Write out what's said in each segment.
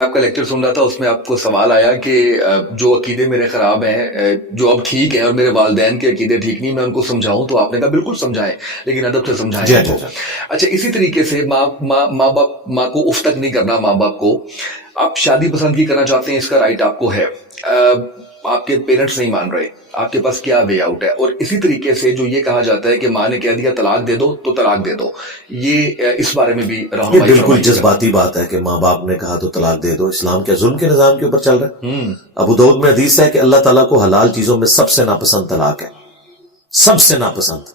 آپ کا لیکچر سن رہا تھا، اس میں آپ کو سوال آیا کہ جو عقیدے میرے خراب ہیں، جو اب ٹھیک ہیں، اور میرے والدین کے عقیدے ٹھیک نہیں، میں ان کو سمجھاؤں؟ تو آپ نے کہا بالکل سمجھائیں، لیکن ادب سے سمجھائیں جی ان کو۔ جی اچھا، اسی طریقے سے ماں کو اف تک نہیں کرنا، ماں باپ کو۔ آپ شادی پسند کی کرنا چاہتے ہیں، اس کا رائٹ آپ کو ہے۔ آپ کے پیرنٹس نہیں مان رہے، آپ کے پاس کیا وے آؤٹ ہے؟ اور اسی طریقے سے جو یہ کہا جاتا ہے کہ ماں نے کہہ دیا طلاق دے دو تو طلاق دے دو، یہ اس بارے میں بھی یہ رہنمائی بالکل فرمائیے گا۔ جذباتی بات ہے کہ ماں باپ نے کہا تو طلاق دے دو۔ اسلام کیا ظلم کے نظام کے اوپر چل رہا ہے؟ ابو داؤد میں حدیث ہے کہ اللہ تعالیٰ کو حلال چیزوں میں سب سے ناپسند طلاق ہے، سب سے ناپسند۔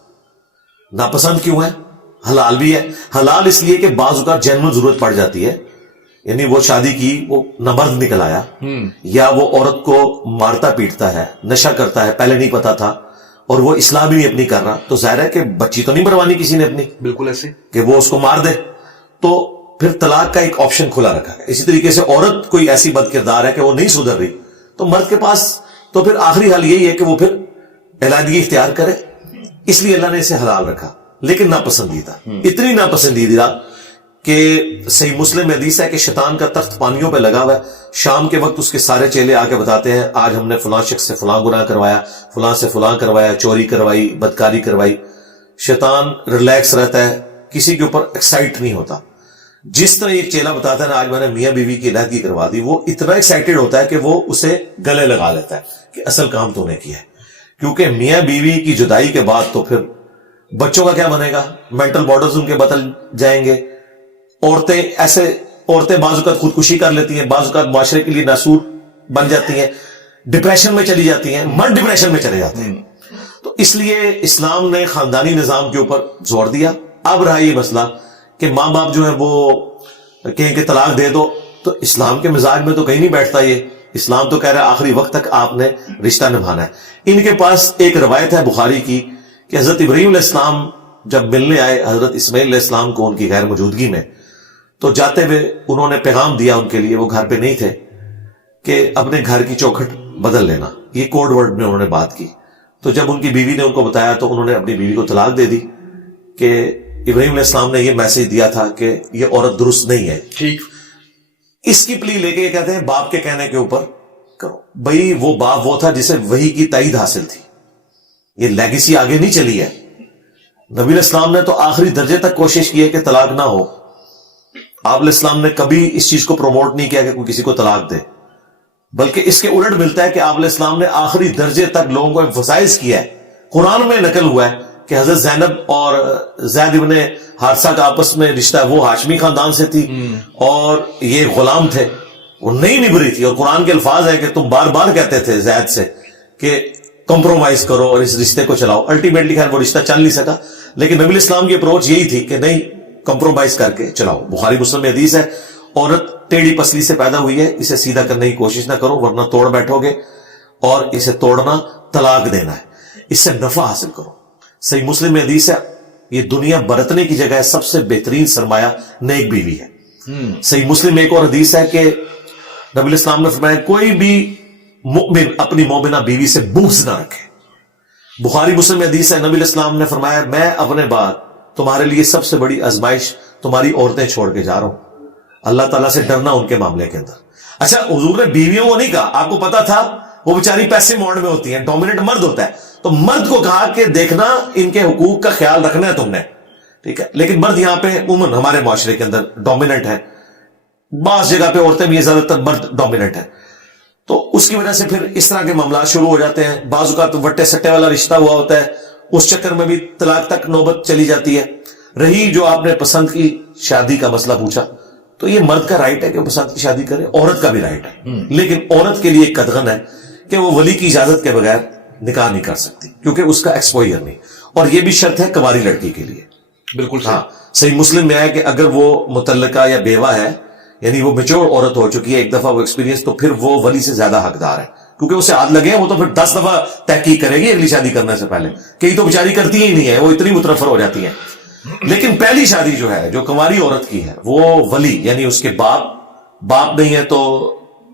ناپسند کیوں ہے؟ حلال بھی ہے۔ حلال اس لیے کہ بعض اوقات جنرل ضرورت پڑ جاتی ہے، یعنی وہ شادی کی، وہ نہ مرد نکل آیا، یا وہ عورت کو مارتا پیٹتا ہے، نشہ کرتا ہے، پہلے نہیں پتا تھا، اور وہ اصلاح بھی نہیں اپنی کر رہا، تو ظاہر ہے کہ بچی تو نہیں بروانی کسی نے اپنی، بالکل ایسے کہ وہ اس کو مار دے، تو پھر طلاق کا ایک آپشن کھلا رکھا ہے۔ اسی طریقے سے عورت کوئی ایسی بد کردار ہے کہ وہ نہیں سدھر رہی، تو مرد کے پاس تو پھر آخری حل یہی ہے کہ وہ پھر علیحدگی اختیار کرے۔ اس لیے اللہ نے اسے حلال رکھا، لیکن ناپسندیدہ، اتنی ناپسندیدہ کہ صحیح مسلم میں حدیث ہے کہ شیطان کا تخت پانیوں پہ لگا ہوا ہے، شام کے وقت اس کے سارے چیلے آ کے بتاتے ہیں آج ہم نے فلاں شخص سے فلاں گناہ کروایا، فلاں سے فلاں کروایا، چوری کروائی، بدکاری کروائی۔ شیطان ریلیکس رہتا ہے، کسی کے اوپر ایکسائٹ نہیں ہوتا۔ جس طرح ایک چیلا بتاتا ہے نا آج میں نے میاں بیوی کی علیحدگی کروا دی، وہ اتنا ایکسائٹڈ ہوتا ہے کہ وہ اسے گلے لگا لیتا ہے کہ اصل کام تو نے کیا ہے، کیونکہ میاں بیوی کی جدائی کے بعد تو پھر بچوں کا کیا بنے گا؟ مینٹل بارڈرز ان کے بدل جائیں گے۔ عورتیں بعض اوقات خودکشی کر لیتی ہیں، بعض اوقات معاشرے کے لیے ناسور بن جاتی ہیں، ڈپریشن میں چلی جاتی ہیں، مرد ڈپریشن میں چلے جاتے ہیں۔ تو اس لیے اسلام نے خاندانی نظام کے اوپر زور دیا۔ اب رہا یہ مسئلہ کہ ماں باپ جو ہے وہ کہیں کہ طلاق دے دو، تو اسلام کے مزاج میں تو کہیں نہیں بیٹھتا یہ۔ اسلام تو کہہ رہا ہے آخری وقت تک آپ نے رشتہ نبھانا ہے۔ ان کے پاس ایک روایت ہے بخاری کی کہ حضرت ابراہیم علیہ السلام جب ملنے آئے حضرت اسماعیل علیہ السلام کو ان کی غیر موجودگی میں، تو جاتے ہوئے انہوں نے پیغام دیا ان کے لیے، وہ گھر پہ نہیں تھے، کہ اپنے گھر کی چوکھٹ بدل لینا۔ یہ کوڈ ورڈ میں انہوں نے بات کی۔ تو جب ان کی بیوی نے ان کو بتایا تو انہوں نے اپنی بیوی کو طلاق دے دی کہ ابراہیم علیہ السلام نے یہ میسج دیا تھا کہ یہ عورت درست نہیں ہے۔ ٹھیک، اس کی پلی لے کے یہ کہتے ہیں باپ کے کہنے کے اوپر کرو۔ بھئی وہ باپ وہ تھا جسے وحی کی تائید حاصل تھی، یہ لیگیسی آگے نہیں چلی ہے۔ نبی علیہ السلام نے تو آخری درجے تک کوشش کی ہے کہ طلاق نہ ہو۔ آپ علیہ السلام نے کبھی اس چیز کو پروموٹ نہیں کیا کہ کوئی کسی کو طلاق دے، بلکہ اس کے الٹ ملتا ہے کہ آپ علیہ السلام نے آخری درجے تک لوگوں کو ایمفسائز کیا ہے۔ قرآن میں نقل ہوا ہے کہ حضرت زینب اور زید ابن حارثہ کا آپس میں رشتہ ہے، وہ ہاشمی خاندان سے تھی اور یہ غلام تھے، وہ نہیں نبھ رہی تھی، اور قرآن کے الفاظ ہے کہ تم بار بار کہتے تھے زید سے کہ کمپرومائز کرو اور اس رشتے کو چلاؤ۔ الٹیمیٹلی خیر وہ رشتہ چل نہیں سکا، لیکن نبی علیہ السلام کی اپروچ یہی تھی کہ نہیں، کمپرومائز کر کے چلاؤ۔ بخاری مسلم میں حدیث ہے عورت ٹیڑھی پسلی سے پیدا ہوئی ہے، اسے سیدھا کرنے کی کوشش نہ کرو ورنہ توڑ بیٹھو گے، اور اسے توڑنا طلاق دینا ہے، اس سے نفع حاصل کرو۔ صحیح مسلم میں حدیث ہے یہ دنیا برتنے کی جگہ سب سے بہترین سرمایہ نیک بیوی ہے۔ صحیح مسلم میں ایک اور حدیث ہے کہ نبی علیہ السلام نے فرمایا کوئی بھی مؤمن اپنی مومنہ بیوی سے بغض نہ رکھے۔ بخاری مسلم میں حدیث ہے نبی علیہ السلام نے فرمایا میں اپنے بعد تمہارے لیے سب سے بڑی آزمائش تمہاری عورتیں چھوڑ کے جا رہا ہوں، اللہ تعالیٰ سے ڈرنا ان کے معاملے کے اندر۔ اچھا حضور نے بیویوں کو نہیں کہا، آپ کو پتا تھا وہ بیچاری پیسے موڈ میں ہوتی ہیں، ڈومیننٹ مرد ہوتا ہے، تو مرد کو کہا کہ دیکھنا ان کے حقوق کا خیال رکھنا ہے تم نے، ٹھیک ہے۔ لیکن مرد یہاں پہ عموماً ہمارے معاشرے کے اندر ڈومیننٹ ہے، بعض جگہ پہ عورتیں بھی، زیادہ تر مرد ڈومیننٹ ہے، تو اس کی وجہ سے پھر اس طرح کے معاملات شروع ہو جاتے ہیں۔ بعض اوقات وٹے سٹے والا رشتہ ہوا ہوتا ہے، اس چکر میں بھی طلاق تک نوبت چلی جاتی ہے۔ رہی جو آپ نے پسند کی شادی کا مسئلہ پوچھا، تو یہ مرد کا رائٹ ہے کہ وہ پسند کی شادی کرے، عورت کا بھی رائٹ ہے، لیکن عورت کے لیے ایک قدغن ہے کہ وہ ولی کی اجازت کے بغیر نکاح نہیں کر سکتی، کیونکہ اس کا ایکسپوئر نہیں، اور یہ بھی شرط ہے کنواری لڑکی کے لیے۔ بالکل ہاں، صحیح مسلم میں ہے کہ اگر وہ متعلقہ یا بیوہ ہے، یعنی وہ میچور عورت ہو چکی ہے، ایک دفعہ وہ ایکسپیرینس، تو پھر وہ ولی سے زیادہ حقدار ہے، کیونکہ اسے ہاتھ لگے ہیں، وہ تو پھر 10 دفعہ تحقیق کرے گی اگلی شادی کرنے سے پہلے، کئی تو بیچاری کرتی ہی نہیں ہے، وہ اتنی مترفر ہو جاتی ہیں۔ لیکن پہلی شادی جو ہے جو کنواری عورت کی ہے، وہ ولی یعنی اس کے باپ نہیں ہے تو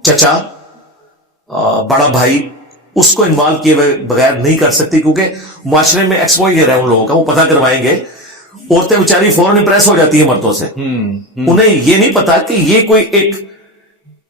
چچا، بڑا بھائی، اس کو انوالو کیے بغیر نہیں کر سکتی، کیونکہ معاشرے میں ایکسپوئر ہے ان لوگوں کا، وہ پتہ کروائیں گے۔ عورتیں بیچاری فوراً امپریس ہو جاتی ہیں مردوں سے، انہیں یہ نہیں پتا کہ یہ کوئی ایک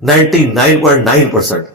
99.9%,